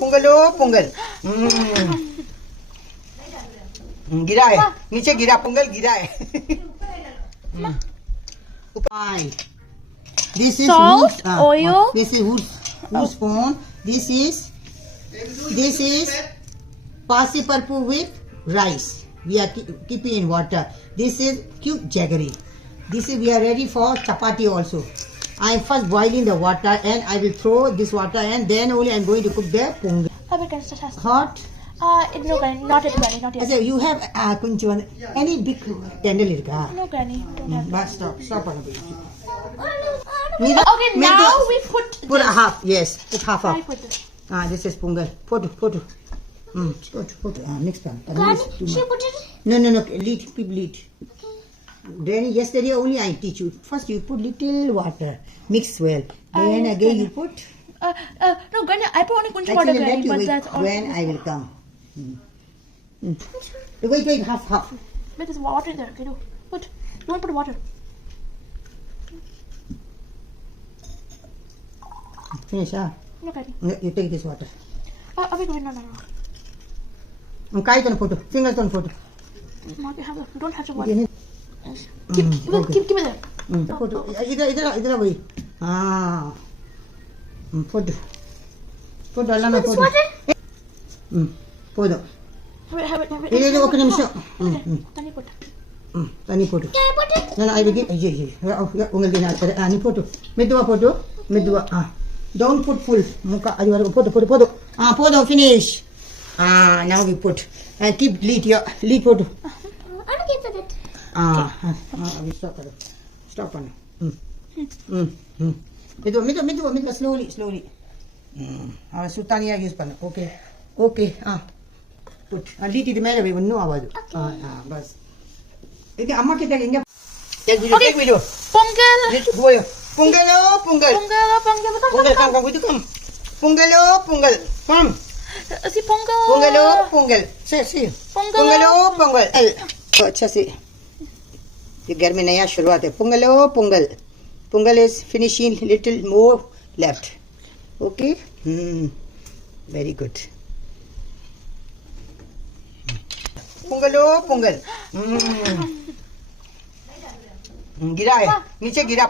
पोंगलो पोंगल गिरा है नीचे गिरा पोंगल गिरा है This is Salt, wood, oil. This is wood spoon. This is pasiparpu with rice. We are keeping in water. This is cube jaggery. This is we are ready for chapati also. I am first boiling the water and I will throw this water and then only I am going to cook the pongal. Hot. No, Granny, not yet, Granny, not yet. So you have kunchuan any big candle irka? No, Granny, don't have. But stop on a bit. Okay, now we put Put a half, yes. Put half I up. put this. This is pongal. Put. Next time. Granny, she put it. No. Keep lead. Granny, yesterday only I teach you. First you put little water, mix well. Then again you put. No, Granny, I put only kunchu Actually, water, let Granny, you but wait that's all. when I will come. Wait, half. Wait, there's water in there. Okay, do. Put. You want to put water? Finish, No, Granny. You take this water. Wait, no. Kai don't put. Fingers don't put. Mark, you don't have to water. Keep it there. Put. Idhar wait. Put. Allah na put. Put. Wait. Okay, nimisho. Tani put. Tani put. Can I put it? No, I will give. Ungal din atar. Ani put. Medua. Don't put full. Muka. Put. Put. Finish. Now we put. And keep lead here. Lead put. I don't get it. We stop on. Medua. Slowly. Sultania use panna. Okay. Put. Lead it mere we no avadu. Bas. Ide amma ke tag inga. Take video. Pongal. Pongal. Come. Pongalo. Come. See, Pongal. Pongal. See. Pongal. Pongal. अच्छा से ये घर में नया शुरुआत है Pongal is finishing little more left. Okay. Very good. Pongal. गिरा है नीचे गिरा